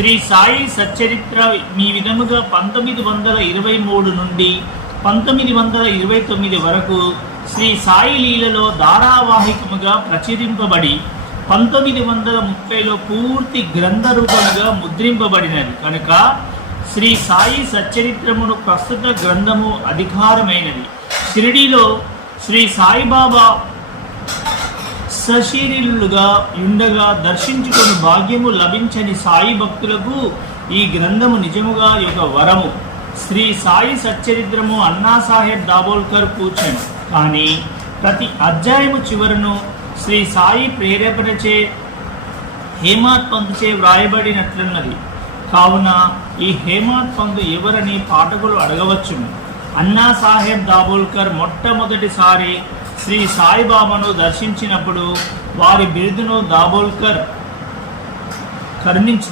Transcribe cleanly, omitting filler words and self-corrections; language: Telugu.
శ్రీ సాయి సచ్చరిత్ర ఈ విధముగా 1923 నుండి 1929 వరకు శ్రీ సాయి లీలలో ధారావాహికముగా ప్రచురింపబడి 1930లో పూర్తి గ్రంథ రూపముగా ముద్రింపబడినది కనుక శ్రీ సాయి సచ్చరిత్రమును ప్రస్తుత గ్రంథము అధికారమైనది. షిరిడీలో శ్రీ సాయిబాబా సశరీరులుగా ఉండగా దర్శించుకుని భాగ్యము లభించని సాయి భక్తులకు ఈ గ్రంథము నిజముగా ఒక వరము. శ్రీ సాయి సచ్చరిత్రము అన్నాసాహెబ్ దాబోల్కర్ కూర్చొని, కానీ ప్రతి అధ్యాయము చివరను శ్రీ సాయి ప్రేరేపణచే హేమాడ్ పంతుచే వ్రాయబడినట్లున్నది. కావున ఈ హేమాడ్ పంతు ఎవరని పాఠకులు అడగవచ్చును. అన్నాసాహెబ్ దాబోల్కర్ మొట్టమొదటిసారి శ్రీ సాయిబాబాను దర్శించినప్పుడు వారి బిరుదును దాబోల్కర్ కరుణించి